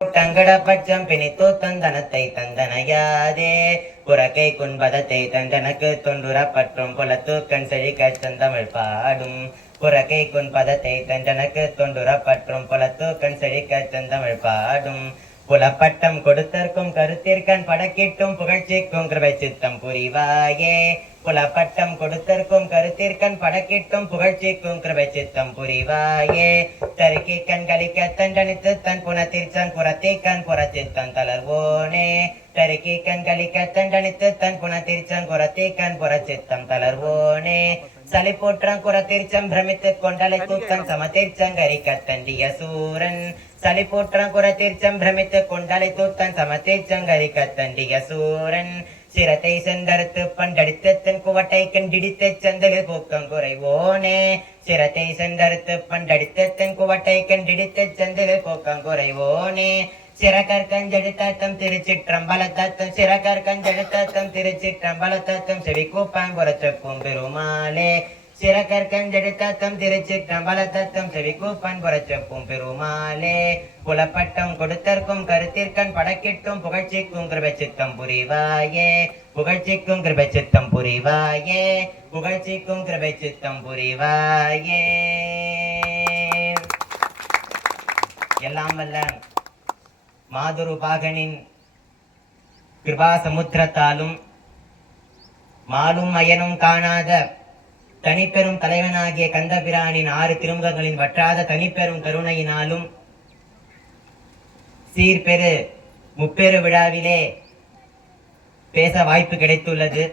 தங்கட பச்சம் பிணித்தோ தந்தனத்தை தந்தனையாதே புறக்கை குன்பதத்தை தந்தனக்கு தொண்டுர பற்றும் புலத்து கண் செழிக்க செந்தமிழ் பாடும் புறக்கை குன்பதத்தை தந்தனக்கு தொண்டுர பற்றும் புலத்து கண் செழிக்க செந்தமிழ் பாடும் புலப்பட்டம் கொடுத்தற்கும் கருத்திற்கண் படக்கிட்டும் புகழ்ச்சிக்கும் கிருபை சித்தம் புரிவாயே புலப்பட்டம் கொடுத்தற்கும் கருத்திற்கண் படக்கிட்டும் புகழ்ச்சிக்கும் கிருபை சித்தம் புரிவாயே தருக்கி கண் கலிக்க தண்டனித்து தன் புனத்திற்சன் புறத்தை கண் புறச்சித்தன் தளர்வோனே தருக்கி கண் கலிக்க தண்டனித்து தன் புனத்திற்சன் புறத்தை கண் புறச்சித்தம் தளர்வோனே சலிப்போற்றம் குறத்திற்சம் பிரமித்து கொண்டலை தூத்தம் சமத்திற்சங்கரிக்க தண்டிய சூரன் சலிப்போற்றம் குறத்திற்சம் பிரமித்து கொண்டலை தூத்தன் சமத்திற்சங்கரிக்க தண்டிய சூரன் சிரத்தை சென்றறுத்து பண்டடித்து தன் குவட்டை கண்டிடித்து செந்தலில் பூக்கம் குறைவோனே சிரத்தை சென்றறுத்து பண்டடித்து தன் குவட்டை கண்டிடித்து செந்தலில் பூக்கம் குறைவோனே சிறகர் கஞ்செடுத்தம் திருச்சிற்றம்பலத்தம் சிறகர் கஞ்செடுத்தம் திருச்சிற்றம்பலத்தம் செவி கூப்பாங்குறச்சப்பும் பெருமாளே சிறகர் கஞ்செடுத்தம் திருச்சிற்றம்பலத்தம் செவி கூப்பான்புறச்சப்பும் பெருமாளே புலப்பட்டம் கொடுத்தற்கும் கருத்திற்கண் படக்கிட்டும் புகழ்ச்சிக்கும் கிருபை சித்தம் புரிவாயே புகழ்ச்சிக்கும் கிருபை சித்தம் புரிவாயே புகழ்ச்சிக்கும் கிருபை சித்தம் புரிவாயே. எல்லாம் வல்ல மாதுரு பாகனின் கிருபா சமுத்திரத்தாலும் மாலும் அயனும் காணாத தனிப்பெரும் தலைவனாகிய கந்தபிரானின் 6 திருமுகங்களின் வற்றாத தனிப்பெரும் கருணையினாலும் சீர்பெரு முப்பெரு விழாவிலே பேச வாய்ப்பு கிடைத்துள்ளது.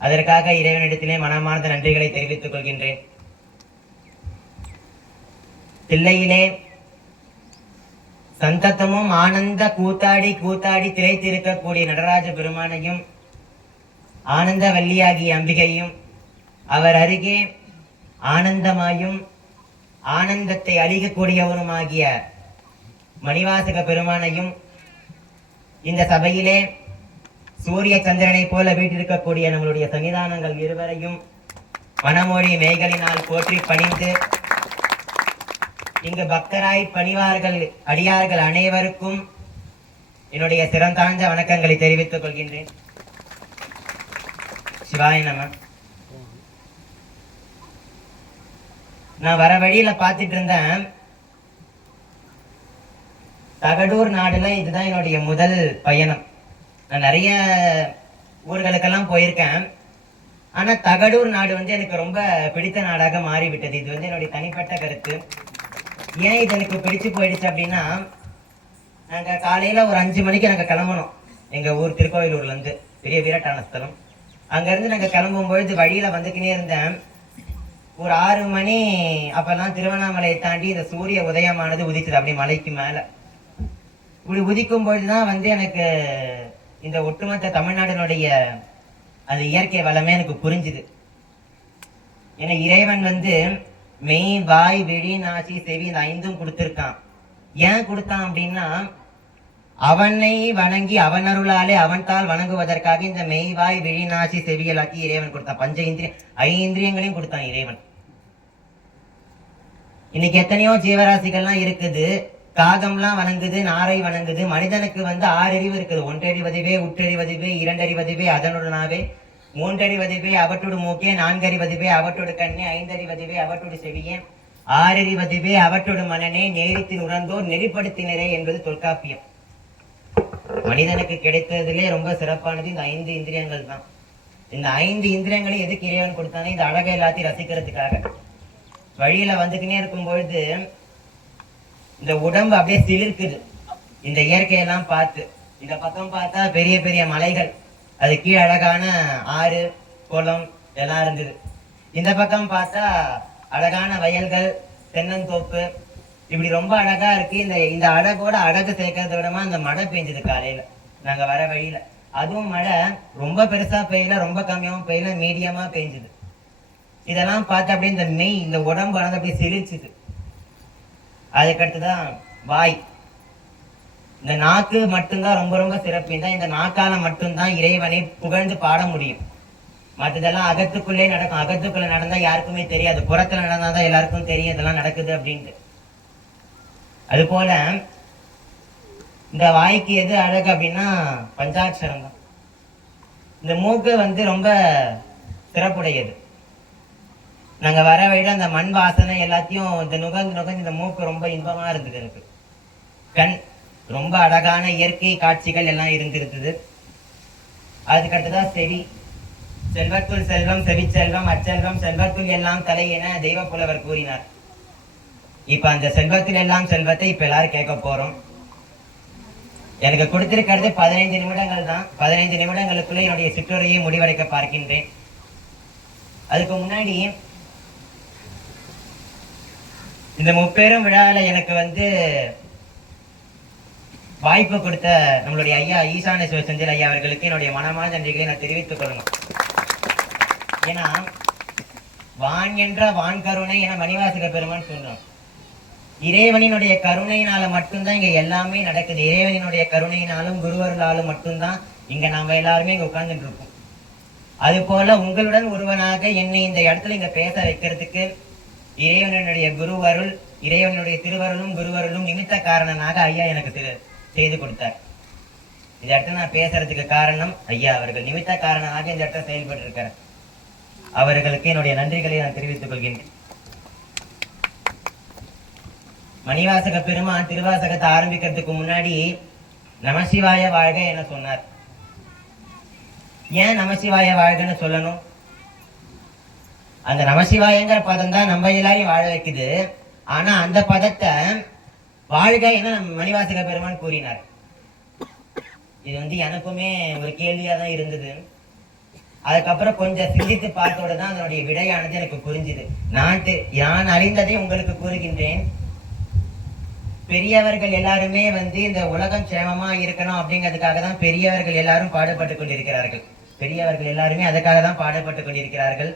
அதற்காக இறைவனிடத்திலே மனமார்ந்த நன்றிகளை தெரிவித்துக் கொள்கின்றேன். தில்லையிலே சந்தத்தமும் ஆனந்த கூத்தாடி கூத்தாடி திளைத்திருக்கக்கூடிய நடராஜ பெருமானையும் ஆனந்த வல்லியாகிய அம்பிகையும் அவர் அருகே ஆனந்தமாயும் ஆனந்தத்தை அளிக்கக்கூடியவருமாகிய மணிவாசக பெருமானையும் இந்த சபையிலே சூரிய சந்திரனை போல வீட்டிருக்கக்கூடிய நம்மளுடைய சன்னிதானங்கள் இருவரையும் மனமொழி மேய்களினால் போற்றி பணிந்து இங்கு பக்தராய் பணிவார்கள் அடியார்கள் அனைவருக்கும் என்னுடைய சிறந்தாழ்ந்த வணக்கங்களை தெரிவித்துக் கொள்கின்றேன். சிவாய நம. நான் வர வழியில பார்த்துட்டு இருந்தேன், தகடூர் நாடுல இதுதான் என்னுடைய முதல் பயணம். நான் நிறைய ஊர்களுக்கெல்லாம் போயிருக்கேன். ஆனா தகடூர் நாடு எனக்கு ரொம்ப பிடித்த நாடாக மாறிவிட்டது. இது என்னுடைய தனிப்பட்ட கருத்து. ஏன் இது எனக்கு பிடிச்சு போயிடுச்சு அப்படின்னா, நாங்க காலையில ஒரு 5 மணிக்கு நாங்க கிளம்பணும். எங்க ஊர் திருக்கோயிலூர்ல இருந்து பெரிய வீரட்டான ஸ்தலம். அங்க இருந்து நாங்க கிளம்பும் பொழுது வழியில வந்துக்கினே இருந்தேன். ஒரு 6 மணி அப்பெல்லாம் திருவண்ணாமலையை தாண்டி இந்த சூரிய உதயமானது உதிச்சது அப்படி மலைக்கு மேல. இப்படி உதிக்கும் பொழுதுதான் எனக்கு இந்த ஒட்டுமொத்த தமிழ்நாட்டினுடைய அது இயற்கை வளமே எனக்கு புரிஞ்சுது. ஏன்னா இறைவன் மெய் வாய் விழி நாசி செவி இந்த 5ம் கொடுத்திருக்கான். ஏன் கொடுத்தான் அப்படின்னா, அவனை வணங்கி அவன் அருளாலே அவன் தாள் வணங்குவதற்காக இந்த மெய் வாய் விழி நாசி செவி எல்லாத்தையும் இறைவன் கொடுத்தான். 5 இந்திரியங்களையும் கொடுத்தான் இறைவன். இன்னைக்கு எத்தனையோ ஜீவராசிகள்லாம் இருக்குது. காகம்லாம் வணங்குது, நாரை வணங்குது. மனிதனுக்கு 6 அறிவு இருக்குது. 1 அறிவதுவே, உற்றறிவதுவே, 2 அறிவதுவே, அதனுடனாவே 3 அறிவதுவே, அவற்றோடு மூக்கே, 4 அறிவதுவே, அவற்றோடு கண்ணே, 5 அறிவதுவே, அவற்றோடு செவியே, 6 அறிவதுவே, அவற்றோடு மனனே, நேரித்தில் உணர்ந்தோர் நெறிப்படுத்தினரே என்பது தொல்காப்பியம். மனிதனுக்கு கிடைத்ததிலே ரொம்ப சிறப்பானது இந்த 5 இந்திரியங்கள் தான். இந்த 5 இந்திரியங்களையும் எதுக்கு இறைவன் கொடுத்தானே, இந்த அழகை எல்லாத்தையும் ரசிக்கிறதுக்காக. வழியில வந்துக்கினே இருக்கும் பொழுது இந்த உடம்பு அப்படியே சிலிர்க்குது. இந்த இயற்கையெல்லாம் பார்த்து, இந்த பக்கம் பார்த்தா பெரிய பெரிய மலைகள், அது கீழே அழகான ஆறு குளம் எல்லாம் இருந்தது. இந்த பக்கம் பார்த்தா அழகான வயல்கள், தென்னந்தோப்பு, இப்படி ரொம்ப அழகா இருக்கு. இந்த அழகோட அழகு சேர்க்கறத விடமா அந்த மழை பெஞ்சது காலையில நாங்க வர வழியில. அதுவும் மழை ரொம்ப பெருசா பெய்யல, ரொம்ப கம்மியாவும் பெய்யல, மீடியமா பெய்ஞ்சுது. இதெல்லாம் பார்த்து அப்படியே இந்த உடம்பு அப்படியே சிரிச்சுது. அதுக்கடுத்துதான் வாய். இந்த நாக்கு மட்டும்தான் ரொம்ப ரொம்ப சிறப்பு. இந்த நாக்கால மட்டும்தான் இறைவனை புகழ்ந்து பாட முடியும். மற்றதெல்லாம் அகத்துக்குள்ளே நடக்கும். அகத்துக்குள்ள நடந்தா யாருக்குமே தெரியாது, புறத்துல நடந்தாதான் எல்லாருக்கும் தெரியும் இதெல்லாம் நடக்குது அப்படின்ட்டு. அது போல இந்த வாய்க்கு எது அழகு அப்படின்னா பஞ்சாட்சரம் தான். இந்த மூக்கு வந்து ரொம்ப சிறப்புடையது. நாங்க வர வழியில அந்த மண் வாசனை எல்லாத்தையும் இந்த நுகர்ந்து நுகர்ந்து இந்த மூக்கு ரொம்ப இன்பமா இருந்தது. எனக்கு கண் ரொம்ப அழகான இயற்கை காட்சிகள் எல்லாம் இருந்திருந்தது. அதுக்கடுத்துதான் சரி, செல்வத்துள் செல்வம் செவிச்செல்வம் அச்செல்வம் செல்வத்துள் எல்லாம் தலை என தெய்வ புலவர் கூறினார். இப்ப அந்த செல்வத்தில் எல்லாம் செல்வத்தை இப்ப எல்லாரும் கேட்க போறோம். எனக்கு கொடுத்திருக்கிறது 15 நிமிடங்கள் தான். 15 நிமிடங்களுக்குள்ள என்னுடைய சிற்றுரையை முடிவடைக்க பார்க்கின்றேன். அதுக்கு முன்னாடி இந்த முப்பெரும் விழாவில் எனக்கு வந்து வாய்ப்பு கொடுத்த நம்மளுடைய ஐயா ஈசானேஸ்வர் செந்தில் ஐயா அவர்களுக்கு என்னுடைய மனமார்ந்த நன்றிகளை நான் தெரிவித்துக் கொள்ளணும். ஏன்னா வான் என்ற வான் கருணை என மணிவாசக பெருமான் சொல்றோம். இறைவனினுடைய கருணையினால மட்டும்தான் இங்க எல்லாமே நடக்குது. இறைவனினுடைய கருணையினாலும் குருவர்களாலும் மட்டும்தான் இங்க நாம எல்லாருமே இங்க உட்கார்ந்துட்டு இருக்கோம். அது போல உங்களுடன் ஒருவனாக என்னை இந்த இடத்துல இங்க பேச வைக்கிறதுக்கு இறைவனுடைய குருவருள், இறைவனுடைய திருவருளும் குருவருளும் நிமித்த காரணனாக ஐயா எனக்கு செய்து கொடுத்தார். இந்த இடத்துல நான் பேசுறதுக்கு காரணம் ஐயா அவர்கள் நிமித்த காரணமாக இந்த இடத்துல செயல்பட்டு இருக்கிறார். அவர்களுக்கு என்னுடைய நன்றிகளை நான் தெரிவித்துக் கொள்கின்றேன். மணிவாசக பெருமான் திருவாசகத்தை ஆரம்பிக்கிறதுக்கு முன்னாடி நமசிவாய வாழ்க என சொன்னார். ஏன் நமசிவாய வாழ்கன்னு சொல்லணும்? அந்த நமசிவாயங்கிற பதம் தான் நம்ம எல்லாரையும் வாழ வைக்குது. ஆனா அந்த பதத்தை வாழ்க என மணிவாசக பெருமான் கூறினார். இது வந்து எனக்குமே ஒரு கேள்வியா தான் இருந்தது. அதுக்கப்புறம் கொஞ்சம் சிந்தித்து பார்த்தோட தான் அதனுடைய விடையானது எனக்கு புரிஞ்சுது. நான் அறிந்ததை உங்களுக்கு கூறுகின்றேன். பெரியவர்கள் எல்லாருமே வந்து இந்த உலகம் சேமமா இருக்கணும் அப்படிங்கிறதுக்காக தான் பெரியவர்கள் எல்லாரும் பாடுபட்டு கொண்டிருக்கிறார்கள். பெரியவர்கள் எல்லாருமே அதுக்காக தான் பாடுபட்டு கொண்டிருக்கிறார்கள்.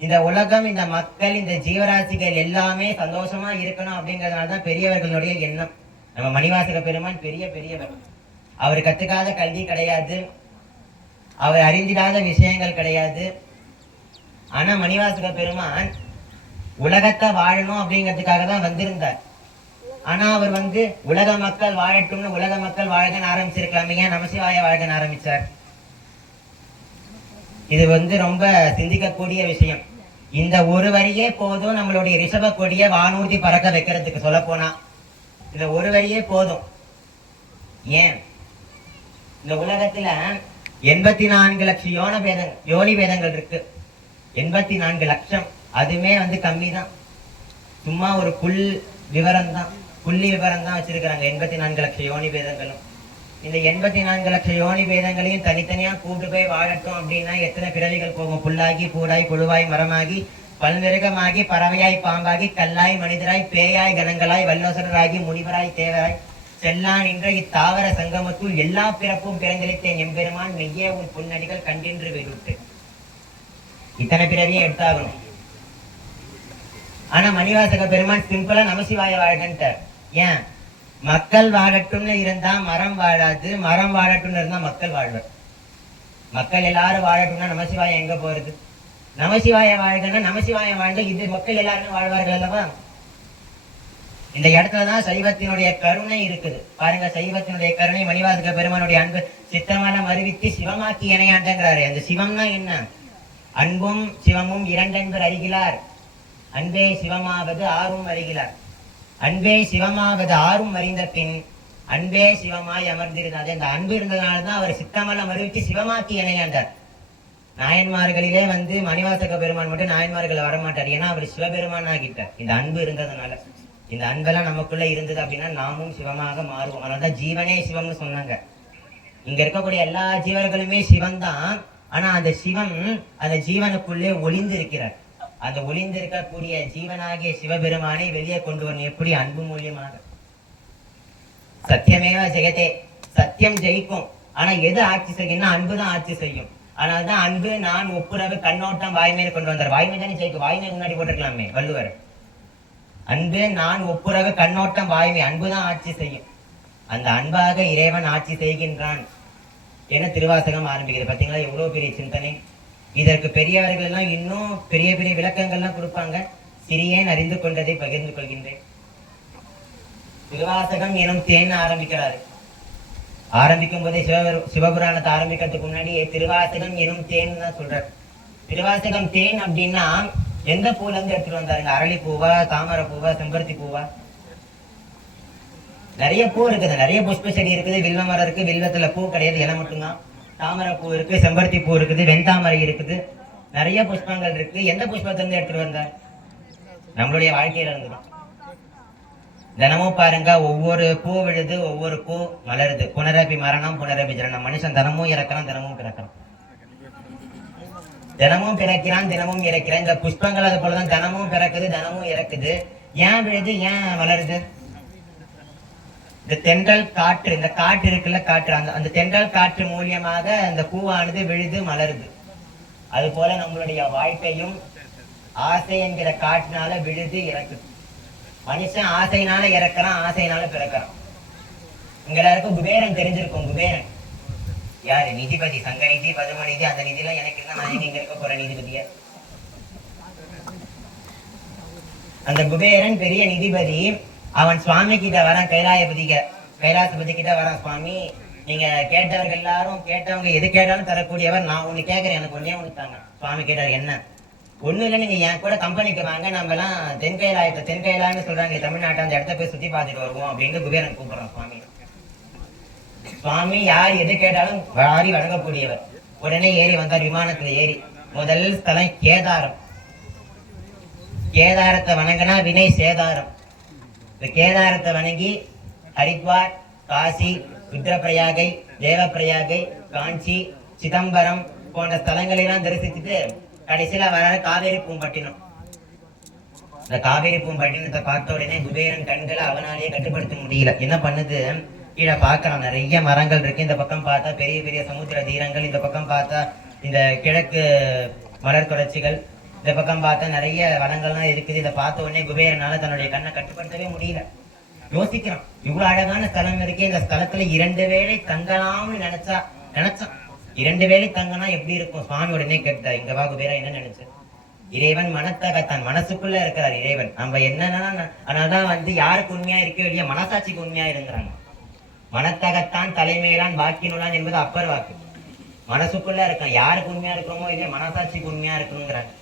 இந்த உலகம், இந்த மக்கள், இந்த ஜீவராசிகள் எல்லாமே சந்தோஷமா இருக்கணும் அப்படிங்கிறதுனால தான் பெரியவர்களுடைய எண்ணம். நம்ம மணிவாசக பெருமான் பெரியவர். அவர் கத்துக்காத கல்வி கிடையாது, அவர் அறிந்திடாத விஷயங்கள் கிடையாது. ஆனா மணிவாசக பெருமான் உலகத்தை வாழணும் அப்படிங்கிறதுக்காக தான் வந்திருந்தார். ஆனா அவர் வந்து உலக மக்கள் வாழட்டும்னு உலக மக்கள் வாழ்கன்னு ஆரம்பிச்சிருக்கலாமே, ஏன் நமசிவாய வாழ்கன்னு ஆரம்பிச்சார்? இது வந்து ரொம்ப சிந்திக்கக்கூடிய விஷயம். இந்த ஒரு வரியே போதும் நம்மளுடைய ரிஷப கொடியை வானூர்தி பறக்க வைக்கிறதுக்கு. சொல்ல போனா இந்த ஒரு வரியே போதும். ஏன் இந்த உலகத்துல 84 லட்சம் யோனி வேதங்கள் இருக்கு. 84 லட்சம், அதுமே வந்து கம்மி தான். சும்மா ஒரு புள்ளி விவரம் தான் வச்சிருக்கிறாங்க. 84 லட்சம் யோனி வேதங்களும். இந்த 84 லட்சம் யோனி வேதங்களையும் தனித்தனியா கூட்டு போய் வாழட்டும் அப்படின்னா எத்தனை பிறவிகள் போகும்? புல்லாகி பூடாய் புழுவாய் மரமாகி பல்மிருகமாகி பறவையாய் பாம்பாகி கல்லாய் மனிதராய் பேயாய் கணங்களாய் வல்லோசனராகி முனிவராய் தேவராய் செல்லான் என்ற இத்தாவர சங்கமத்துள் எல்லா பிறப்பும் பிறந்தளித்தேன் எம்பெருமான் மெய்யே உன் புன்னடிகள் கண்டின்று விடுட்டு. இத்தனை பிறவியும் எடுத்தாகணும். ஆனா மணிவாசக பெருமான் சிம்பிளா நமசிவாய வாழ்கன்ட்டார். ஏன்? மக்கள் வாழட்டும்னு இருந்தா மரம் வாழாது, மரம் வாழட்டும்னு இருந்தா மக்கள் வாழ்வர். மக்கள் எல்லாரும் வாழட்டும்னா நமசிவாயம் எங்க போறது? நமசிவாய வாழ்கன்னா நமசிவாயம் வாழ்ந்த இது மக்கள் எல்லாருமே வாழ்வார்கள் அல்லவா? இந்த இடத்துலதான் சைவத்தினுடைய கருணை இருக்குது. பாருங்க, சைவத்தினுடைய கருணை, மணிவாசக பெருமானுடைய அன்பு சித்தமான மறுவித்து சிவமாக்கி இணையாண்டங்கிறாரு. அந்த சிவம்னா என்ன? அன்பும் சிவமும் இரண்டென்பர் அறிகிறார். அன்பே சிவமாவது ஆறும் அறிகிறார். அன்பே சிவமாவது ஆறும் அறிந்த பின் அன்பே சிவமாய் அமர்ந்திருந்தாது. அந்த அன்பு இருந்ததுனாலதான் அவர் சித்தமெல்லாம் மறுவிட்டு சிவமாக்கி இணையாண்டார். நாயன்மார்களிலே வந்து மணிவாசக பெருமான் மட்டும் நாயன்மார்கள் வரமாட்டார். ஏன்னா அவர் சிவபெருமான் ஆகிட்டார். இந்த அன்பு இருந்ததுனால. இந்த அன்பெல்லாம் நமக்குள்ள இருந்தது அப்படின்னா நாமும் சிவமாக மாறுவோம். அதனாலதான் ஜீவனே சிவம்னு சொன்னாங்க. இங்க இருக்கக்கூடிய எல்லா ஜீவர்களுமே சிவன் தான். ஆனா அந்த சிவம் அந்த ஜீவனுக்குள்ளே ஒளிந்து இருக்கிறார். அந்த ஒளிந்து இருக்கக்கூடிய ஜீவனாகிய சிவபெருமானை வெளியே கொண்டு வரணும். எப்படி? அன்பு மூலியமாக. சத்தியமேவ ஜெகதே, சத்தியம் ஜெயிக்கும். ஆனா எது ஆட்சி செய்யும்னா அன்புதான் ஆட்சி செய்யும். அதனால்தான் அன்பு நான் ஒப்புரவு கண்ணோட்டம் வாய்மையை கொண்டு வந்தார். வாய்மை தானே ஜெயிக்கும். வாய்மை முன்னாடி போட்டிருக்கலாமே வள்ளுவர். அன்பு நான் ஒப்புரவு கண்ணோட்டம் வாய்மை, அன்புதான் ஆட்சி செய்யும். அந்த அன்பாக இறைவன் ஆட்சி செய்கின்றான் என திருவாசகம் ஆரம்பிக்கிறது. பாத்தீங்களா எவ்வளவு பெரிய சிந்தனை. இதற்கு பெரியவர்கள் எல்லாம் இன்னும் பெரிய பெரிய விளக்கங்கள்லாம் கொடுப்பாங்க. சிறியேன் அறிந்து கொண்டதை பகிர்ந்து கொள்கின்றேன். திருவாசகம் எனும் தேன் ஆரம்பிக்கிறாரு. ஆரம்பிக்கும் போதே சிவபுராணத்தை ஆரம்பிக்கிறதுக்கு முன்னாடி திருவாசகம் எனும் தேன் தான் சொல்றார். திருவாசகம் தேன் அப்படின்னா எந்த பூல இருந்து எடுத்துட்டு வந்தாருங்க? அரளி பூவா, தாமரை பூவா, செம்பருத்தி பூவா? நிறைய பூ இருக்குது, நிறைய புஷ்ப செடி இருக்குது, வில்வ மரம் இருக்கு, வில்வத்துல பூ கிடையாது, இலை மட்டும்தான். தாமரை பூ இருக்கு, செம்பருத்தி பூ இருக்குது, வெண்தாமரை இருக்குது, நிறைய புஷ்பங்கள் இருக்கு. எந்த புஷ்பத்திலிருந்து எடுத்துட்டு வந்தார்? நம்மளுடைய வாழ்க்கையில இருந்துதான். தினமும் பாருங்க, ஒவ்வொரு பூ விழுது, ஒவ்வொரு பூ மலருது. புனரபி மரணம் புனரபி ஜனனம். மனுஷன் தினமும் இறக்கிறான், தினமும் பிறக்கிறான், தினமும் பிறக்கிறான், தினமும் இறக்கிறான். இந்த புஷ்பங்கள் அது போலதான் தினமும் பிறக்குது, தினமும் இறக்குது. ஏன் விழுது, ஏன் வளருது? இந்த தென்றல் காற்று, இந்த காற்று இருக்குல்ல, காற்று, அந்த தென்றல் காற்று மூலியமாக அந்த பூவானது விழுது, மலருது. அது போல நம்மளுடைய வாழ்க்கையும் ஆசை என்கிற காற்றினால விழுது, இறக்குது. மனுஷன் ஆசையினால இறக்குறான், ஆசையினால பிறக்கிறான். இங்க எல்லாருக்கும் குபேரன் தெரிஞ்சிருக்கும். குபேரன் யாரு? நிதிபதி, சங்க நிதி, பதும நிதி. அந்த நிதியெல்லாம் எனக்கு இருந்தா நான் இங்க இருக்க போற நீதிபதிய? அந்த குபேரன் பெரிய நிதிபதி. அவன் சுவாமி கிட்ட வரான், கைலாசபதி கிட்ட வரான். சுவாமி, நீங்க கேட்டவர்கள் எல்லாரும் கேட்டவங்க எது கேட்டாலும் தரக்கூடியவர், நான் ஒண்ணு கேட்கறேன், எனக்கு ஒன்னே ஒண்ணு தாங்க. சுவாமி கேட்டார், என்ன? ஒண்ணு இல்லை, நீங்க என் கூட கம்பெனிக்கு வாங்க, நம்ம எல்லாம் தென்கைலாயம்னு சொல்றாங்க தமிழ்நாட்டை, அந்த இடத்த போய் சுத்தி பார்த்துட்டு வருவோம் அப்படின்னு குபேரன் கூப்பிடுறான் சுவாமி. சுவாமி யார் எது கேட்டாலும் வாரி வணங்கக்கூடியவர். உடனே ஏறி வந்தார், விமானத்துல ஏறி. முதல் ஸ்தலம் கேதாரம். கேதாரத்தை வணங்கினா வினை சேதாரம். இந்த கேதாரத்தை வணங்கி ஹரித்வார், காசி, ருத்ரப்பிரயாகை, தேவப்பிரயாகை, காஞ்சி, சிதம்பரம் போன்ற ஸ்தலங்களெல்லாம் தரிசிச்சுட்டு கடைசியில வர காவேரி பூம்பட்டினம். இந்த காவேரி பூம்பட்டினத்தை பார்த்த உடனே குபேரன் கண்களை அவனாலேயே கட்டுப்படுத்த முடியல. என்ன பண்ணுது? கீழே பார்க்கலாம், நிறைய மரங்கள் இருக்கு. இந்த பக்கம் பார்த்தா பெரிய பெரிய சமுத்திர தீரங்கள், இந்த பக்கம் பார்த்தா இந்த கிழக்கு மலர் தொடர்ச்சிகள், இந்த பக்கம் பார்த்தா நிறைய வனங்கள்லாம் இருக்குது. இதை பார்த்த உடனே குபேரனால தன்னுடைய கண்ணை கட்டுப்படுத்தவே முடியல. யோசிக்கிறான், இவ்வளவு அழகான ஸ்தலம் இருக்கே, இந்த ஸ்தலத்துல 2 வேளை தங்கலாம்னு நினைச்சான். 2 வேளை தங்கனா எப்படி இருக்கும்? சுவாமி உடனே கேட்டார், இங்க வா குபேரா, என்ன நினைச்சு? இறைவன் மனத்தகத்தான், மனசுக்குள்ள இருக்கிறார் இறைவன். நம்ம என்னன்னா, அதனாலதான் யாருக்கு உண்மையா இருக்கோ இல்லையா, மனசாட்சிக்கு உண்மையா இருங்கிறாங்க. மனத்தகத்தான் தலைமையிலான் வாக்கினுளான் என்பது அப்பர் வாக்கு. மனசுக்குள்ள இருக்கான், யாருக்கு உண்மையா இருக்கிறோமோ இல்லையா, மனசாட்சிக்கு உண்மையா இருக்கணுங்கிறாங்க.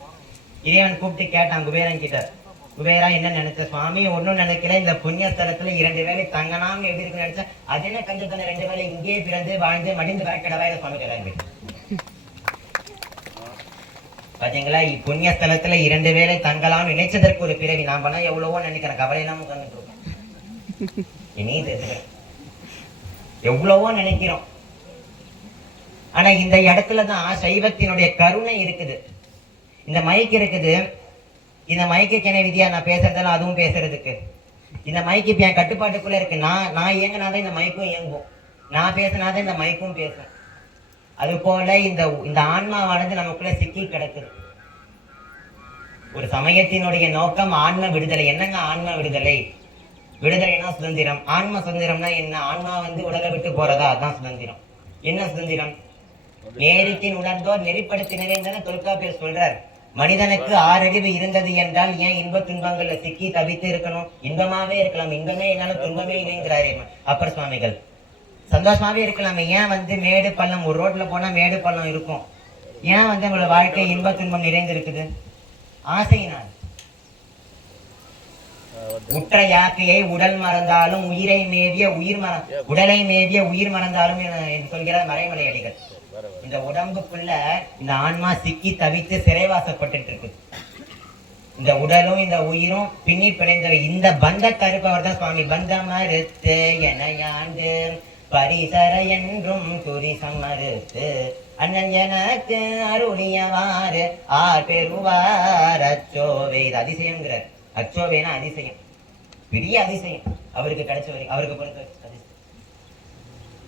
இறைவன் கூப்பிட்டு கேட்டான் குபேரன் கிட்ட, குபேரா என்ன நினைச்ச? சுவாமி ஒன்னும் நினைக்கல, இந்த புண்ணிய ஸ்தலத்துல 2 வேளை தங்கனாம்னு எப்படி இருக்கு நினைச்சா, அது என்ன கஞ்சத்தனை 2 வேளை இங்கே பிறந்து வாழ்ந்து மடிந்து கரெக்டடவா சுவாமி கிளம்பி. பாத்தீங்களா, புண்ணிய ஸ்தலத்துல 2 வேளை தங்கலாம்னு நினைச்சதற்கு ஒரு பிறவி. நான் பண்ணா எவ்வளவோ நினைக்கிறேன், கவலை இல்லாம உட்கார்ந்துட்டு இருக்கோம். இனி எவ்வளவோ நினைக்கிறோம். ஆனா இந்த இடத்துலதான் சைவத்தினுடைய கருணை இருக்குது. இந்த மைக் இருக்குது, இந்த மைக்கு என்ன விதியா? நான் பேசுறதெல்லாம் அதுவும் பேசுறதுக்கு. இந்த மைக்கு இப்ப என் கட்டுப்பாட்டுக்குள்ள இருக்கு. நான் இயங்கினாதான் இந்த மைக்கும் இயங்கும், நான் பேசினாதான் இந்த மைக்கும் பேசும். அது போல இந்த ஆன்மாவானது நமக்குள்ள சிக்கி கிடக்குது. ஒரு சமயத்தினுடைய நோக்கம் ஆன்ம விடுதலை. என்னங்க ஆன்ம விடுதலை? விடுதலைனா சுதந்திரம். ஆன்ம சுதந்திரம்னா என்ன? ஆன்மா உடலை விட்டு போறதா, அதுதான் சுதந்திரம். என்ன சுதந்திரம்? நேரிக்கின் உணர்ந்தோர் நெறிப்படுத்தினரே தொல்காப்பியர் சொல்றார். மனிதனுக்கு 6 அறிவு இருந்தது என்றால் ஏன் இன்ப துன்பங்கள்ல சிக்கி தவித்து இருக்கணும்? இன்பமாவே இருக்கலாம், இன்பமே என்னாலும் துன்பமே இல்லைங்கிறாரே அப்பர் சுவாமிகள். சந்தோஷமாவே இருக்கலாமே, ஏன் மேடு பள்ளம், ஒரு ரோட்ல போனா மேடு பள்ளம் இருக்கும், ஏன் உங்களோட வாழ்க்கை இன்ப துன்பம் நிறைந்து இருக்குது? ஆசையினால். உற்ற யாக்கையை உடல் மறந்தாலும் உயிரை மேவிய உடலை மேவிய உயிர் மறந்தாலும் சொல்கிறார் மறைமலை அடிகள். இந்த உடம்புக்குள்ள இந்த ஆன்மா சிக்கி தவித்து சிறைவாசப்பட்டு இருக்கு. இந்த உடலும் இந்த உயிரும் பின்னி பிணைந்தவை. இந்த பந்த கருப்பவர் தான் சுவாமி. பந்தம் மறுத்து எனையாண்டு பரிசர என்றும் துரிசம் மறுத்து அண்ணன் எனக்கு அருளியவாறு பெறுவார் அச்சோவே. இது அதிசயம்ங்கிறார். அச்சோவேனா அதிசயம், பெரிய அதிசயம். அவருக்கு கிடைச்ச வரைக்கும், அவருக்கு பொறுத்த அதிசயம்.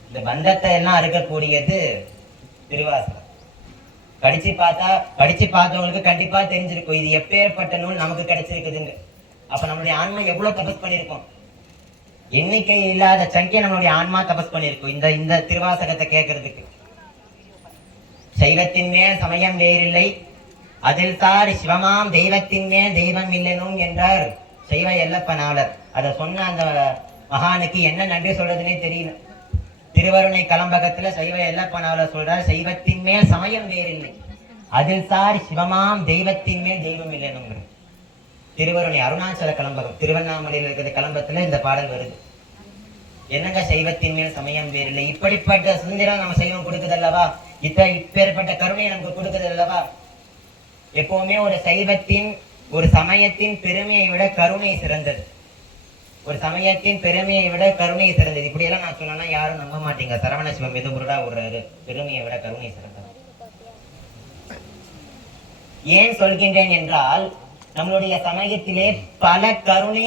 இந்த பந்தத்தை எல்லாம் அறுக்கக்கூடியது திருவாசகம். படிச்சு பார்த்தவங்களுக்கு கண்டிப்பா தெரிஞ்சிருக்கும் இது எப்பேற்பட்ட நூல் நமக்கு கிடைச்சிருக்குதுன்னு. அப்ப நம்மளுடைய ஆன்மா எவ்வளவு தபஸ் பண்ணிருக்கோம்? எண்ணிக்கை இல்லாத சங்கிய நம்மளுடைய ஆன்மா தபஸ் பண்ணிருக்கும் இந்த திருவாசகத்தை கேட்கறதுக்கு. சைவத்தின் மேல் சமயம் வேறில்லை, அதில் சார் சிவமாம் தெய்வத்தின் மேல் தெய்வம் இல்லைனும் என்றார் சைவ எல்லப்பனாளர். அதை சொன்ன அந்த மகானுக்கு என்ன நன்றி சொல்றதுன்னே தெரியல. திருவருணை கலம்பகத்துல சைவ எல்லப்பனாவில சொல்றார், சைவத்தின் மேல் சமயம் வேறில்லை, அதில் சார் சிவமாம் தெய்வத்தின் மேல் தெய்வம் இல்லைன்னு. திருவருணை அருணாச்சல கலம்பகம் திருவண்ணாமலையில் இருக்கிற கலம்பத்துல இந்த பாடல் வருது. என்னங்க சைவத்தின் மேல் சமயம் வேறில்லை, இப்படிப்பட்ட சுதந்திரம் நம்ம சைவம் கொடுக்குதல்லவா, இப்பேற்பட்ட கருணை நமக்கு கொடுக்குதல்லவா. எப்பவுமே ஒரு சைவத்தின் ஒரு சமயத்தின் பெருமையை விட கருணை சிறந்தது. ஒரு சமயத்தின் பெருமையை விட கருணை சிறந்தது. இப்படியெல்லாம் நான் சொன்னா யாரும் நம்ப மாட்டீங்க. சரவண சிவம் எது முருடா விடுறாரு, பெருமையை விட கருணை சிறந்தது. ஏன் சொல்கின்றேன் என்றால், நம்மளுடைய சமயத்திலே பல கருணை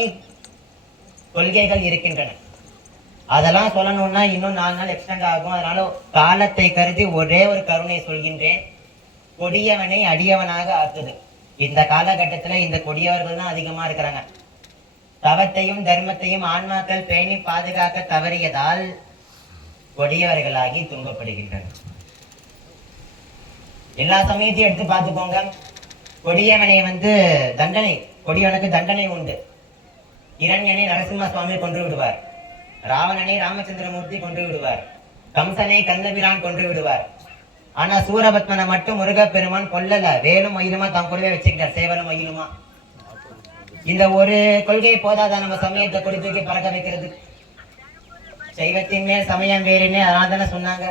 கொள்கைகள் இருக்கின்றன. அதெல்லாம் சொல்லணும்னா இன்னும் 4 நாள் எக்ஸ்டெண்ட் ஆகும். அதனால காலத்தை கருதி ஒரே ஒரு கருணை சொல்கின்றேன். கொடியவனை அடியவனாக ஆக்குது. இந்த காலகட்டத்துல இந்த கொடியவர்கள் தான் அதிகமா இருக்கிறாங்க. தவத்தையும் தர்மத்தையும் ஆன்மாக்கள் பேணி பாதுகாக்க தவறியதால் கொடியவர்களாகி துன்பப்படுகின்றனர். எல்லா சமயத்தையும் எடுத்து பார்த்துக்கோங்க. கொடியவனை தண்டனை, கொடியவனுக்கு தண்டனை உண்டு. இரண்யனை நரசிம்ம சுவாமி கொன்று விடுவார், ராவணனை ராமச்சந்திரமூர்த்தி கொன்று விடுவார், கம்சனை கந்தபிரான் கொன்று விடுவார். ஆனா சூரபத்மனை மட்டும் முருகப்பெருமான் கொல்லல, வேலும் மயிலுமா தான் கூடவே வச்சுக்கிட்டார், சேவலும் மயிலுமா. இந்த ஒரு கொள்கை போதாதான் நம்ம சமயத்தை கொடுத்து பறக்க வைக்கிறது. சைவத்தின் மேல் சமயம் வேறுன்னு அதனால தானே சொன்னாங்க.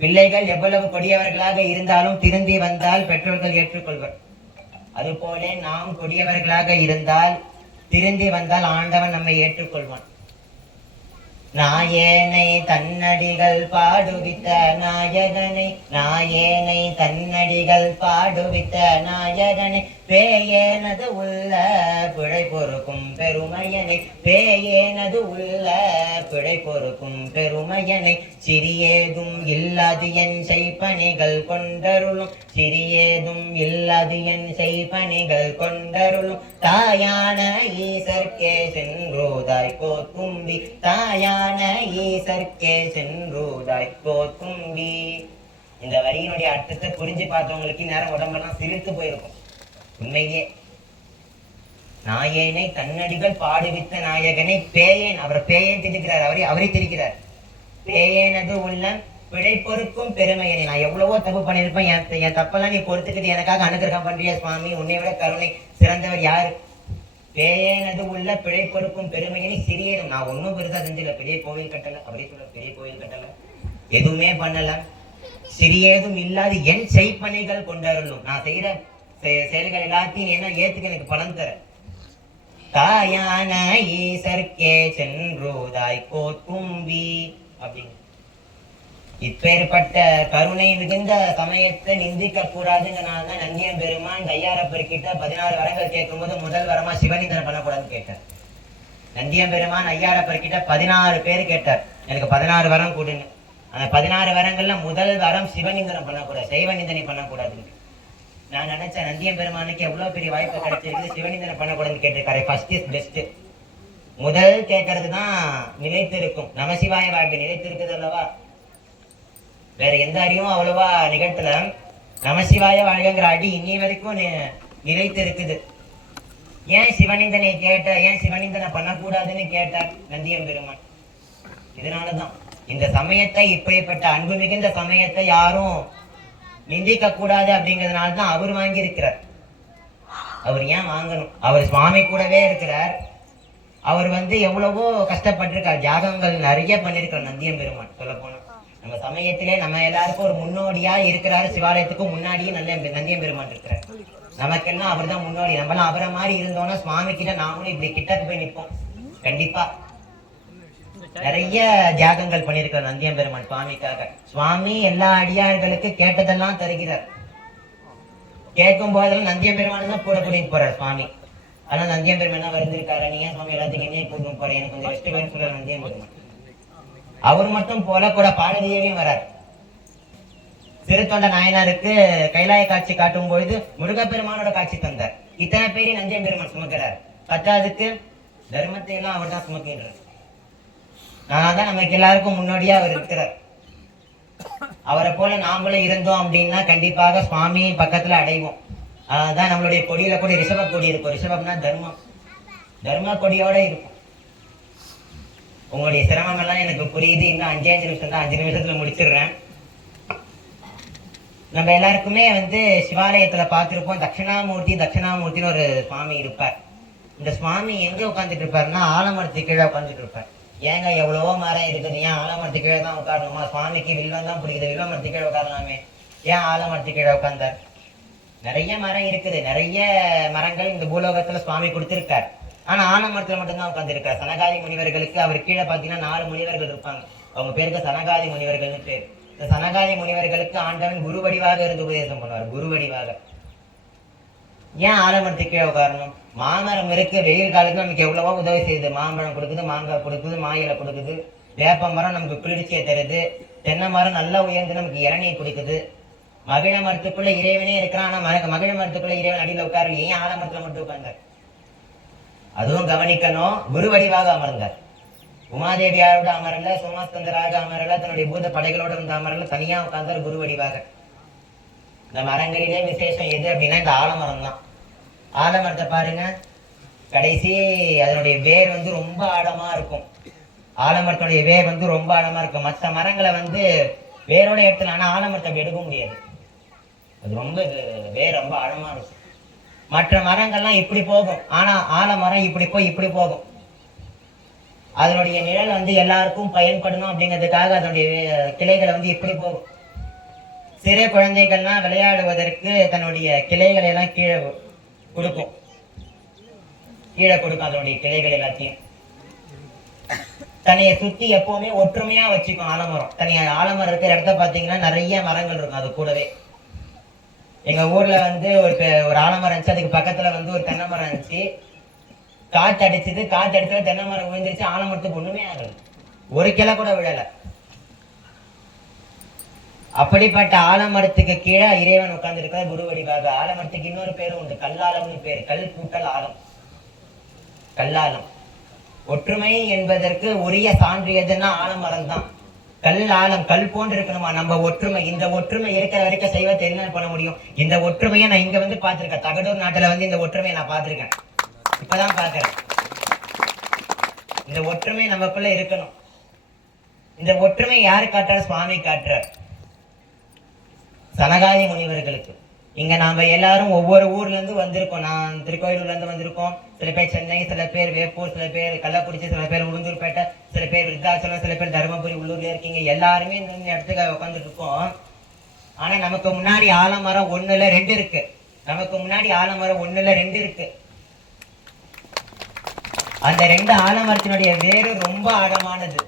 பிள்ளைகள் எவ்வளவு கொடியவர்களாக இருந்தாலும் திருந்தி வந்தால் பெற்றோர்கள் ஏற்றுக்கொள்வர். அதுபோல நாம் கொடியவர்களாக இருந்தால் திருந்தி வந்தால் ஆண்டவன் நம்மை ஏற்றுக்கொள்வான். நாயேனை தன்னடிகள் பாடுவித்த நாயகனை, நாயேனை தன்னடிகள் பாடுவித்த நாயகனை, பேயேனது உள்ள பிழை பொறுக்கும் பெருமையனை, பேயேனது உள்ள பிழை பொறுக்கும் பெருமையனை, சிறியேதும் இல்லாது என் செய்பணிகள் கொண்டருளும், சிறியேதும் இல்லாது என் செய்பணிகள் கொண்டருளும், தாயான ஈசர்க்கே சென்றோதாய் கோத்தும்பி, தாயான ஈசர்க்கே சென்றோதாய் கோத்தும்பி. இந்த வரியினுடைய அர்த்தத்தை புரிஞ்சு பார்த்தவங்களுக்கு நேரம் உடம்பெல்லாம் சிரித்து போயிருக்கும். உண்மையே நாயேனை தன்னடிகள் பாடுவித்த நாயகனை பேயேன், அவர் பேயேன் திரிக்கிறார், அவரை திரிக்கிறார். பேயேனது உள்ள பிழை பொறுக்கும் பெருமையனை, நான் எவ்வளவோ தப்பு பண்ணிருப்பேன், என் தப்பெல்லாம் நீ பொறுத்துக்கிட்டு எனக்காக அனுகிரகம் பண்றிய சுவாமி, உன்னை விட கருணை சிறந்தவர் யாரு. பேயேனது உள்ள பிழை பொறுக்கும் பெருமையனை, சிறியதும் நான் ஒன்னும் பெருசா செஞ்சல, பெரிய கோவில் கட்டல, அப்படி சொல்ல பெரிய கோவில் கட்டல, எதுவுமே பண்ணல, சிறியதும் இல்லாது என் செய்பணிகள் கொண்டருளும், நான் செய்யற செயல்கள் எல்லாத்தையும் என்ன ஏத்துக்க எனக்கு பலன் தர. தாயான ஈசர்க்கே சென்றோதாய் கோத்தும்பி அப்படின்னு. இப்பேற்பட்ட கருணை மிகுந்த சமயத்தை நிந்திக்க கூடாதுங்கிறனாலதான் நந்தியம் பெருமான் கையாரப்பர்கிட்ட 16 வரங்கள் கேட்கும் போது முதல் வரமா சிவனிந்தனை பண்ணக்கூடாதுன்னு கேட்டார். நந்தியம் பெருமான் ஐயாரப்பர்கிட்ட 16 பேர் கேட்டார், எனக்கு 16 வரம் கொடுங்க. அந்த 16 வரங்கள்ல முதல் வரம் சிவனிந்தனம் பண்ணக்கூடாது, சைவநிந்தனை பண்ணக்கூடாதுன்னு. நான் நினைச்சேன் நந்தியம் பெருமானுக்கு எவ்வளவு பெரிய வாய்ப்பு கிடைச்சிருக்கு, சிவனிந்தனை பண்ணக்கூடாதுன்னு கேட்டிருக்காரு. First is best. முதல் கேட்கறதுதான் நிலைத்து இருக்கும். நமசிவாய வாழ்க்கை நிலைத்து இருக்குது அல்லவா, வேற எந்த அறிவும் அவ்வளவா நிகழ்த்தல. நமசிவாய வாழ்க்கைங்கிற அடி இன்னி வரைக்கும் நிலைத்து இருக்குது. ஏன் சிவனிந்தனை கேட்ட, ஏன் சிவனிந்தனை பண்ணக்கூடாதுன்னு கேட்டார் நந்தியம் பெருமான். இதனாலதான் இந்த சமயத்தை, இப்படிப்பட்ட அன்பு மிகுந்த சமயத்தை யாரும் நிந்திக்க கூடாது அப்படிங்கிறதுனாலதான் அவர் வாங்கி இருக்கிறார். அவர் ஏன் வாங்கணும், அவர் சுவாமி கூடவே இருக்கிறார். அவர் எவ்வளவோ கஷ்டப்பட்டிருக்கார், தியாகங்கள் நிறைய பண்ணிருக்கார் நந்தியம் பெருமான். சொல்ல போனா நம்ம சமயத்திலே நம்ம எல்லாருக்கும் ஒரு முன்னோடியா இருக்கிறாரு. சிவாலயத்துக்கும் முன்னாடியே நந்தியம் பெருமான் இருக்கிறார். நமக்கெல்லாம் அவர் தான் முன்னோடி. நம்மளாம் அவரை மாதிரி இருந்தோம்னா சுவாமி கிட்ட நாமளும் இப்படி கிட்டக்கு போய் நிற்போம். கண்டிப்பா நிறைய தியாகங்கள் பண்ணியிருக்கார் நந்தியம் பெருமான் சுவாமிக்காக. சுவாமி எல்லா அடியார்களுக்கு கேட்டதெல்லாம் தருகிறார். கேட்கும் போதெல்லாம் நந்தியம் பெருமான் தான் கூட கூட்டிட்டு போறார் சுவாமி. ஆனா நந்தியம் பெருமான் வருந்திருக்காரு, நீ ஏன் சுவாமி எல்லாத்துக்கும் என்ன கூட்டிட்டு போறேன், எனக்கு கொஞ்சம் ரெஸ்ட் வேணும் சொல்ற நந்தியம் பெருமான். அவர் மட்டும் போல கூட பாரதியவையும் வரார். திருத்தொண்ட நாயனாருக்கு கைலாய காட்சி காட்டும் பொழுது முருகப்பெருமானோட காட்சி தந்தார். இத்தனை பேரையும் நந்தியம் பெருமான் சுமக்கிறார். பத்தாவதுக்கு தர்மத்தை எல்லாம் அவர் தான் சுமக்கின்றார். அதனால்தான் நமக்கு எல்லாருக்கும் முன்னோடியா அவர் இருக்கிறார். அவரை போல நாமளும் இருந்தோம் அப்படின்னா கண்டிப்பாக சுவாமி பக்கத்துல அடைவோம். அதான் நம்மளுடைய கொடியில கூட ரிஷப கொடி இருக்கும். ரிஷபம்னா தர்மம், தர்ம கொடியோட இருக்கும். உங்களுடைய சிரமங்கள்லாம் எனக்கு புரியுது. இன்னும் 5 நிமிஷம் தான், 5 நிமிஷத்துல முடிச்சிடுறேன். நம்ம எல்லாருக்குமே சிவாலயத்துல பார்த்திருப்போம், தட்சிணாமூர்த்தின்னு ஒரு சுவாமி இருப்பார். இந்த சுவாமி எங்க உட்காந்துட்டு இருப்பாருன்னா ஆலமரத்து கீழே உட்காந்துட்டு இருப்பார். ஏங்க எவ்வளவோ மரம் இருக்குது, ஏன் ஆலமரத்து கீழே தான் உட்காரணுமா? சுவாமிக்கு வில்வம் தான் பிடிக்குது, வில்வமரத்து கீழே உட்காரலாமே, ஏன் ஆலமரத்து கீழே உட்கார்ந்தார்? நிறைய மரம் இருக்குது, நிறைய மரங்கள் இந்த பூலோகத்துல சுவாமி கொடுத்திருக்கார். ஆனா ஆலமரத்துல மட்டும்தான் உட்கார்ந்துருக்கார். சனகாதி முனிவர்களுக்கு அவர் கீழே பாத்தீங்கன்னா 4 முனிவர்கள் இருப்பாங்க. அவங்க பேருக்கு சனகாதி முனிவர்கள்னு பேர். இந்த சனகாதி முனிவர்களுக்கு ஆண்டவன் குரு வடிவாக இருந்து உபதேசம் பண்ணுவார். குரு வடிவாக. ஏன் ஆலமரத்துக்கு கீழே உட்காரணும்? மாமரம் இருக்கு, வெயில் காலத்துல நமக்கு எவ்வளவோ உதவி செய்யுது. மாம்பழம் கொடுக்குது, மாங்காய் கொடுக்குது, மாயிலை கொடுக்குது. வேப்ப மரம் நமக்கு குளிர்ச்சியை தருது. தென்னை மரம் நல்லா உயர்ந்து நமக்கு இளநீர் கொடுக்குது. மகிழ மரத்துக்குள்ள இறைவனே இருக்கிறான். ஆனா மகிழ மரத்துக்குள்ள இறைவன் அடியில் உட்காரு, ஏன் ஆலமரத்துல மட்டும் உட்கார்ந்தார்? அதுவும் கவனிக்கணும். குரு வடிவாக அமர்ந்தார். உமாதேவியாரோட அமரல, சோமாஸ்கந்தராக அமரல, தன்னுடைய பூத படைகளோட இருந்த அமரல, தனியா உட்கார்ந்தார் குரு வடிவாக. இந்த மரங்களிலே விசேஷம் எது அப்படின்னா இந்த ஆலமரம் தான். ஆலமரத்தை பாருங்க, கடைசி அதனுடைய வேர் ரொம்ப ஆழமா இருக்கும். ஆலமரத்துடைய வேர் ரொம்ப ஆழமா இருக்கும். மற்ற மரங்களை வேரோட எடுத்துல, ஆனா ஆலமரத்தை அப்படி எடுக்க முடியாது. அது வேர் ரொம்ப ஆழமா இருக்கும். மற்ற மரங்கள்லாம் இப்படி போகும், ஆனா ஆலமரம் இப்படி போய் இப்படி போகும். அதனுடைய நிழல் எல்லாருக்கும் பயன்படணும் அப்படிங்கிறதுக்காக அதனுடைய கிளைகளை இப்படி போகும். சிறிய குழந்தைகள்லாம் விளையாடுவதற்கு தன்னுடைய கிளைகளை எல்லாம் கீழே கொடுக்கும். அதனுடைய கிளைகள் எல்லாத்தையும் தன்னைய சுத்தி எப்பவுமே ஒற்றுமையா வச்சுக்கும். ஆலமரம் ஆலமரம் இருக்கிற இடத்த பாத்தீங்கன்னா நிறைய மரங்கள் இருக்கும். அது கூடவே எங்க ஊர்ல ஒரு ஆலமரம் இருந்துச்சு, அதுக்கு பக்கத்துல ஒரு தென்னை மரம் இருந்துச்சு. காத்து அடிச்சது தென்னை மரம் விழுந்துருச்சு. ஆலமரத்துக்கு ஒண்ணுமே ஆகல, ஒரு கிளை கூட விழல. அப்படிப்பட்ட ஆலமரத்துக்கு கீழே இறைவன் உட்கார்ந்து இருக்கிற குரு வடிவாக. ஆலமரத்துக்கு இன்னொரு பேரு உண்டு, கல்லாலம்னு பேரு. கல் கூட்டல் ஆலம், கல்லாலம். ஒற்றுமை என்பதற்கு உரிய சான்று எதுன்னா ஆலமரம் தான். கல் ஆலம், கல் போன்று இருக்கணுமா நம்ம ஒற்றுமை. இந்த ஒற்றுமை இருக்கிற வரைக்கும் செய்வத்தை என்ன பண்ண முடியும்? இந்த ஒற்றுமையை நான் இங்க பார்த்திருக்கேன். தகடூர் நாட்டுல இந்த ஒற்றுமையை நான் பார்த்திருக்கேன். இப்பதான் பாக்குறேன். இந்த ஒற்றுமை நமக்குள்ள இருக்கணும். இந்த ஒற்றுமை யாரு காட்டுற? சுவாமி காட்டுற. சனகாதி முனிவர்களுக்கு. இங்க நாம எல்லாரும் ஒவ்வொரு ஊர்ல இருந்து வந்திருக்கோம். நான் திருக்கோயிலூர்ல இருந்து வந்திருக்கோம். சில பேர் சென்னை, சில பேர் வேப்பூர், சில பேர் கள்ளக்குறிச்சி, சில பேர் உளுந்தூர்பேட்டை, சில பேர் விருத்தாச்சலம், சில பேர் தருமபுரி, உள்ளூர்ல இருக்கீங்க. எல்லாருமே இந்த இடத்துக்கு உட்காந்துட்டு இருக்கோம். ஆனா நமக்கு முன்னாடி ஆலமரம் 1 இல்ல 2 இருக்கு. நமக்கு முன்னாடி ஆலமரம் 1 இல்ல 2 இருக்கு. அந்த 2 ஆலமரத்தினுடைய வேறு ரொம்ப ஆழமானது.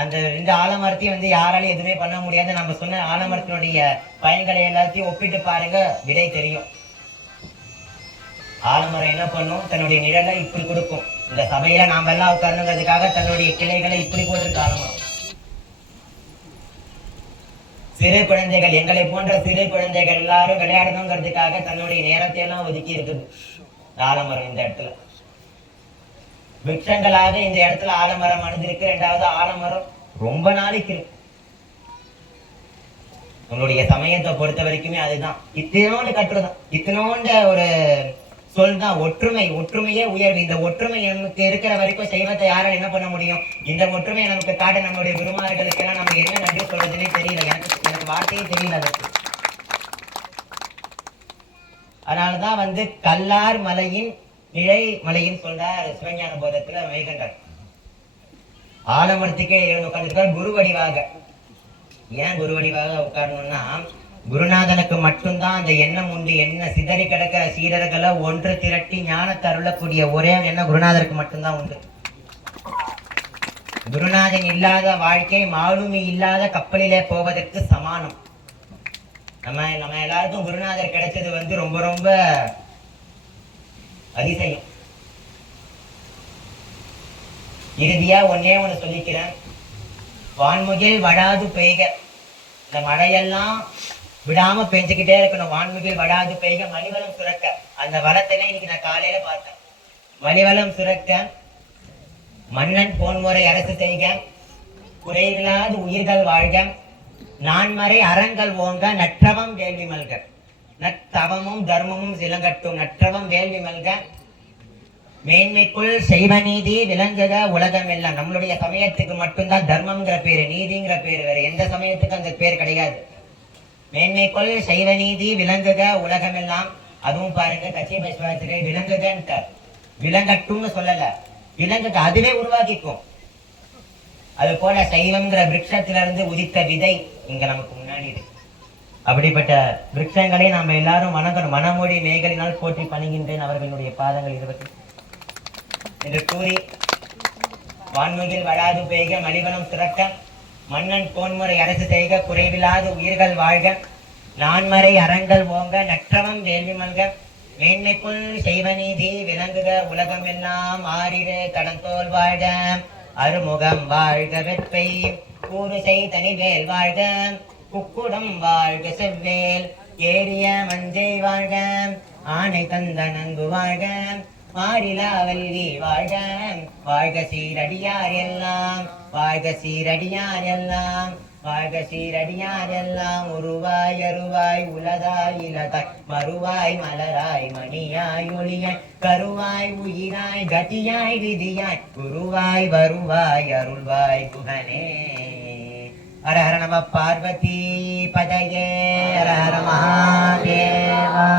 அந்த 2 ஆலமரத்தையும் யாராலையும் எதுவுமே பண்ண முடியாது. நம்ம சொன்ன ஆலமரத்தினுடைய பயன்களை எல்லாத்தையும் ஒப்பிட்டு பாருங்க, விடை தெரியும். ஆலமரம் என்ன பண்ணும்? தன்னுடைய நிழலை இப்படி கொடுக்கும். இந்த சபையில நாம எல்லாம் உட்கார்ந்துங்கிறதுக்காக தன்னுடைய கிளைகளை இப்படி போட்டிருக்கு ஆலமரம். சிறு குழந்தைகள், எங்களை போன்ற சிறு குழந்தைகள் எல்லாரும் விளையாடணுங்கிறதுக்காக தன்னுடைய நேரத்தை எல்லாம் ஒதுக்கி இருக்குது ஆலமரம் இந்த இடத்துல. விருட்சங்களாக இந்த இடத்துல ஆலமரம் அணிந்திருக்கு. 2வது ஆலமரம் ரொம்ப நாளைக்கு இருக்கு. உங்களுடைய சமயத்தை பொறுத்த வரைக்குமே அதுதான். இத்தனோண்டு கட்டுறதான், இத்தனோண்ட ஒரு சொல் தான் ஒற்றுமை. ஒற்றுமையே உயர்வு. இந்த ஒற்றுமை நமக்கு இருக்கிற வரைக்கும் செய்வத்தை யாரால் என்ன பண்ண முடியும்? இந்த ஒற்றுமையை நமக்கு காட்ட நம்மளுடைய குருமார்களுக்கு எல்லாம் நம்ம என்ன நன்றி சொல்றதுன்னே தெரியல. எனக்கு வார்த்தையே தெரியல அதற்கு. அதனாலதான் கல்லார் மலையின் இழை மலையின் சொல்றார் சிவஞான போதத்துல மெய்கண்டார். ஆலமரத்துக்கே உட்கார்ந்துருக்கார் குரு வடிவாக. ஏன் குரு வடிவாக உட்காரணும்னா, குருநாதனுக்கு மட்டும்தான் அந்த எண்ணம் உண்டு. என்ன சிதறி கிடக்கிற சீடர்களை ஒன்று திரட்டி ஞானத்தை அருளக்கூடிய ஒரே எண்ணம் குருநாதருக்கு மட்டும்தான் உண்டு. குருநாதன் இல்லாத வாழ்க்கை மாலுமி இல்லாத கப்பலிலே போவதற்கு சமானம். நம்ம எல்லாருக்கும் குருநாதர் கிடைச்சது ரொம்ப ரொம்ப அதிசயம். இறுதியா ஒண்ணு சொல்லிக்கிறேன். வான்முகில் வடாது பெய்க. இந்த மழையெல்லாம் விடாம பெஞ்சுக்கிட்டே இருக்கணும். வான்முகில் வடாது பெய்க, மலிவளம் சுரக்க. அந்த வளத்தினை இன்னைக்கு நான் காலையில பார்த்தேன். மலிவளம் சுரக்க, மன்னன் போன்முறை அரசு செய்க, குறைவில்லாது உயிர்கள் வாழ்க, நான்மறை அறங்கள் ஓங்க, நற்றவம் வேள்வி மல்க. நற்றவமும் தர்மமும் சிலங்கட்டும், நற்றவம் வேள்வி மல்க, மேன்மைக்குள் செய்வ நீதி விளங்குக உலகம் எல்லாம். நம்மளுடைய சமயத்துக்கு மட்டும்தான் தர்மம்ங்கிற பேரு, நீதிங்கிற பேரு, வேற எந்த சமயத்துக்கும் அந்த பேர் கிடையாது. மேன்மைக்குள் செய்வ நீதி விளங்குக உலகம் எல்லாம். அதுவும் பாருங்க கட்சி பசுவாத்திரை விளங்குகன்ட்ட, விளங்கட்டும்னு சொல்லல, விலங்குக்கு அதுவே உருவாக்கிக்கும். அது போல சைவம்ங்கிற விருட்சத்திலிருந்து உதித்த விதை இங்க நமக்கு முன்னாடி இருக்கு. அப்படிப்பட்ட விருட்சங்களை நாம எல்லாரும் வணங்கணும். மனமொழி மேகலினால் போற்றி பணிகின்றேன் அவர்களுடைய பாதங்கள் 20 என்று கூறி, வான்முகில் வளாது பெய்க மலிவனம் சுரக்க, மன்னன் கோன்முறை அரசு செய்க, குறைவில்லாத உயிர்கள் வாழ்க, நான்மறை அறங்கள் ஓங்க, நற்றவம் வேள்வி மல்க, மேன்மைக்குள் செய்வ நீதி விளங்குக உலகம் எல்லாம், ஆறிரு கடந்தோல் வாழ்க, அருமுகம் வாழ்க, வெற்பை கூறுசை தனிவேல் வாழ்க, குக்குடம் வாழ்க, செவ்வேல் ஏரிய மஞ்சை வாழ்க, ஆணை தந்த நன்கு வாழ்க, மாறிலா வல்லி வாழ்க, வாழ்க சீரடியார் எல்லாம், வாழ்க சீரடியார் எல்லாம், வாழ்க சீரடியார் எல்லாம், உருவாய் அருவாய் உலதாய் இலதாய் மறுவாய் மலராய் மணியாய் ஒளியாய் கருவாய் உயிராய் கதியாய் விதியாய் குருவாய் வருவாய் அருள்வாய் குகனே. ஹர ஹர நம பார்வதி பதயே, ஹர ஹர மகாதேவா.